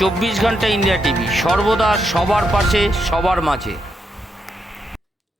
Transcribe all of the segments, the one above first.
চব্বিশ ঘণ্টা India TV. সর্বদা সবার পাশে, সবার মাঝে।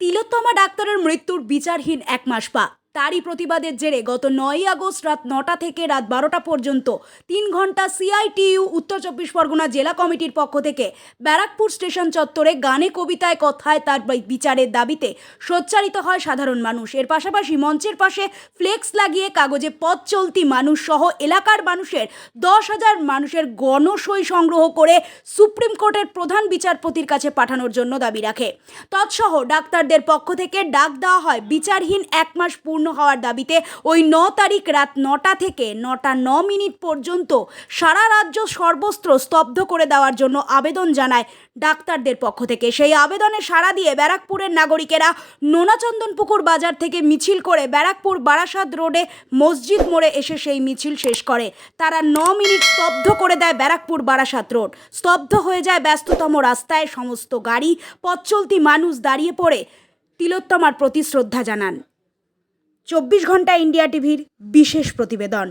তিলোত্তমা ডাক্তারের মৃত্যুর বিচারহীন এক মাস পা। তারই প্রতিবাদের জেরে গত নয়ই আগস্ট রাত নটা থেকে রাত বারোটা পর্যন্ত তিন ঘণ্টা সিআইটিইউ, উত্তর চব্বিশ পরগনা জেলা কমিটির পক্ষ থেকে ব্যারাকপুর স্টেশন চত্বরে গানে কবিতায় কথায় তার বিচারের দাবিতে সোচ্চারিত হয় সাধারণ মানুষ। এর পাশাপাশি মঞ্চের পাশে ফ্লেক্স লাগিয়ে কাগজে পথ চলতি মানুষ সহ এলাকার মানুষের দশ হাজার মানুষের গণসই সংগ্রহ করে সুপ্রিম কোর্টের প্রধান বিচারপতির কাছে পাঠানোর জন্য দাবি রাখে। তৎসহ ডাক্তারদের পক্ষ থেকে ডাক দেওয়া হয় বিচারহীন এক মাস পূর্ণ হওয়ার দাবিতে ওই ন তারিখ রাত নটা থেকে নটা ন মিনিট পর্যন্ত সারা রাজ্য সর্বস্ত্র স্তব্ধ করে দেওয়ার জন্য আবেদন জানায় ডাক্তারদের পক্ষ থেকে। সেই আবেদনে সাড়া দিয়ে ব্যারাকপুরের নাগরিকেরা নোনাচন্দন পুকুর বাজার থেকে মিছিল করে ব্যারাকপুর বারাসাত রোডে মসজিদ মোড়ে এসে সেই মিছিল শেষ করে। তারা ন মিনিট স্তব্ধ করে দেয় ব্যারাকপুর বারাসাত রোড। স্তব্ধ হয়ে যায় ব্যস্ততম রাস্তায় সমস্ত গাড়ি পথ চলতি মানুষ দাঁড়িয়ে পড়ে। তিলোত্তমার প্রতি শ্রদ্ধা জানান। চব্বিশ ঘণ্টা ইন্ডিয়া টিভির বিশেষ প্রতিবেদন।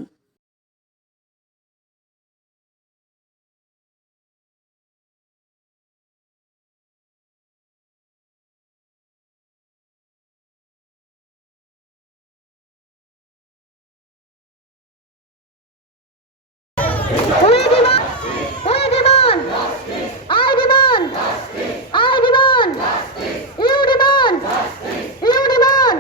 We demand, we demand, I demand, I demand, you demand, you demand.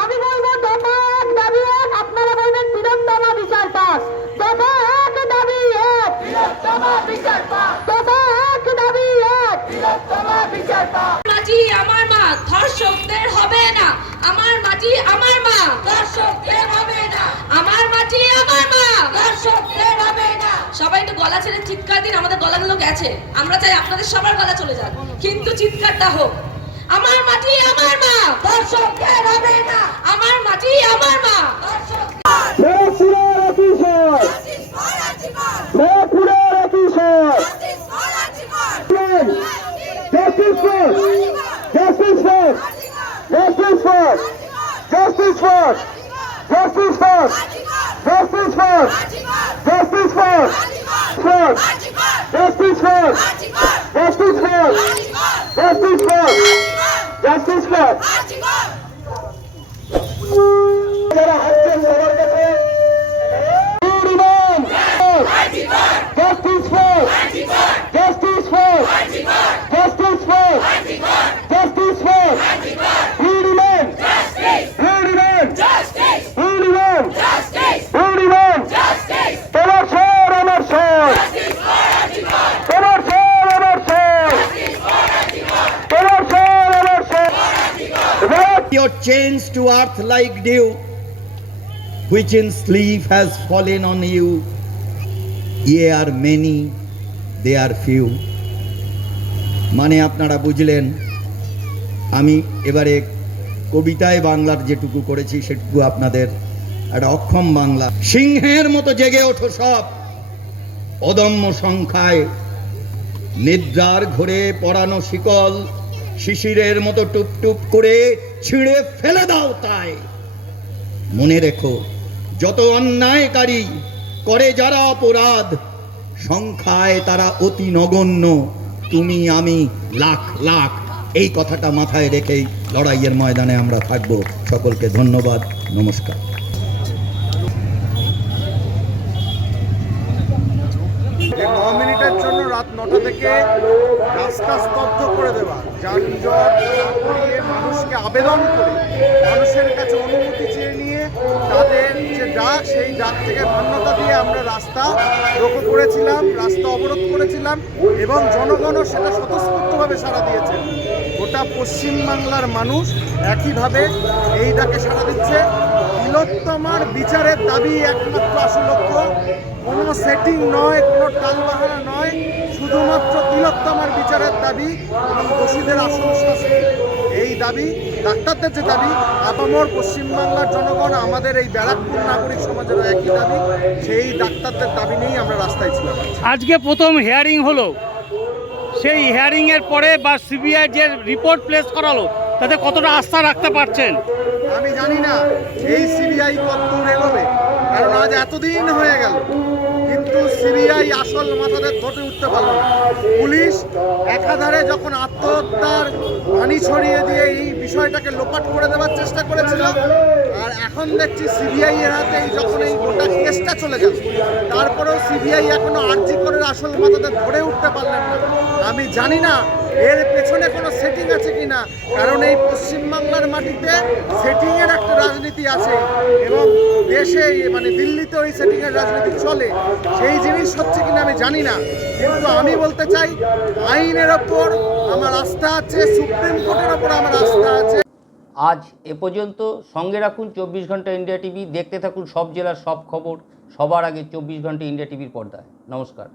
আমি বলব দফা এক দাবি এক আপনারা বলবেন বিলম্বনা বিচার পাস দফা এক দাবি এক বিলম্বনা বিচার পাস দফা এক দাবি এক বিলম্বনা বিচার পাস মাঝি আমার মা ধর্ষকদের হবে না। আমার মাঝি আমার মা। ধর্ষকদের হবে না। আমার মাঝি আমার মা। ধর্ষকদের হবে না। সবাই একটু গলা ছেড়ে চিৎকার দিন আমাদের গলাগুলো গেছে। আমরা চাই আপনাদের সবার গলা চলে যাক। কিন্তু চিৎকারটা হোক। আমার মাটি আমার মা। ধর্ষকদের হবে না। আমার মাটি আমার মা। শেরপুরের for justice for justice for justice for for justice for justice for justice for justice for chains to earth like dew, which in sleep has fallen on you. Ye are many, they are few. মানে আপনারা বুঝলেন আমি এবারে কবিতায় বাংলার যেটুকু করেছি সেটুকু আপনাদের একটা অক্ষম বাংলা সিংহের মতো জেগে ওঠো সব অদম্য সংখ্যায় নিদ্রার ঘরে পড়ানো শিকল শিশিরের মতো টুপ টুপ করে ছিঁড়ে ফেলে দাও তাই। মনে রেখো, যত অন্যায়কারী করে যারা অপরাধ, সংখ্যায় তারা অতি নগণ্য। তুমি, আমি, লাখ লাখ, এই কথাটা মাথায় রেখেই লড়াইয়ের ময়দানে আমরা থাকব। সকলকে ধন্যবাদ, নমস্কার। যে ন মিনিটের জন্য রাত নটা থেকে রাস্তা স্তব্ধ করে দেওয়া। যানজট করিয়ে মানুষকে আবেদন করে, মানুষের কাছে অনুমতি চেয়ে নিয়ে তাদের যে ডাক, সেই ডাক থেকে মান্যতা দিয়ে আমরা রাস্তা রোকো করেছিলাম, রাস্তা অবরোধ করেছিলাম এবং জনগণও সেটা স্বতঃস্ফূর্তভাবে সাড়া দিয়েছে। গোটা পশ্চিমবাংলার মানুষ একইভাবে এই ডাকে সাড়া দিচ্ছে। তিলোত্তমার বিচারের দাবি একমাত্র আসল লক্ষ্য কোনো সেটিং নয় কোনো টালবাহানা নয় শুধুমাত্র তিলোত্তমার বিচারের দাবি এবং দোষীদের আসল শাস্তি এই দাবি ডাক্তারদের যে দাবি আপামর পশ্চিমবাংলার জনগণ আমাদের এই ব্যারাকপুর নাগরিক সমাজেরও একই দাবি সেই ডাক্তারদের দাবি নিয়েই আমরা রাস্তায় ছিলাম আজকে প্রথম হিয়ারিং হলো। সেই হিয়ারিংয়ের পরে বা সিবিআই যে রিপোর্ট প্লেস করালো তাতে কতটা আস্থা রাখতে পারছেন? আমি জানি না এই সিবিআই কত দূর এগোবে কারণ আজ এতদিন হয়ে গেল। কিন্তু সিবিআই আসল মাথাদের ধরে উঠতে পারল পুলিশ একাধারে যখন আত্মহত্যার পানি ছড়িয়ে দিয়ে এই বিষয়টাকে লোপাট করে দেওয়ার চেষ্টা করেছিল, আর এখন দেখছি সিবিআই এর হাতে যখন এই গোটা কেসটা চলে গেল, তারপরেও সিবিআই এখনও আর্জি করে আসল মাথাদের ধরে উঠতে পারলেন না। আমি জানি না এর পেছনে কোনো সেটিং আছে কি না কারণ এই পশ্চিমবাংলার মাটিতে সেটিংয়ের একটা রাজনীতি আছে এবং দেশে মানে দিল্লিতে ওই সেটিং এর রাজনীতি চলে, সেই জিনিস হচ্ছে কিনা আমি জানি না। কিন্তু আমি বলতে চাই, আইনের ওপর আমার আস্থা আছে, সুপ্রিম কোর্টের ওপর আমার আস্থা আছে। আজ এ পর্যন্ত সঙ্গে রাখুন চব্বিশ ঘণ্টা ইন্ডিয়া টিভি, দেখতে থাকুন সব জেলার সব খবর, সবার আগে চব্বিশ ঘণ্টা ইন্ডিয়া টিভির পর্দায়। নমস্কার।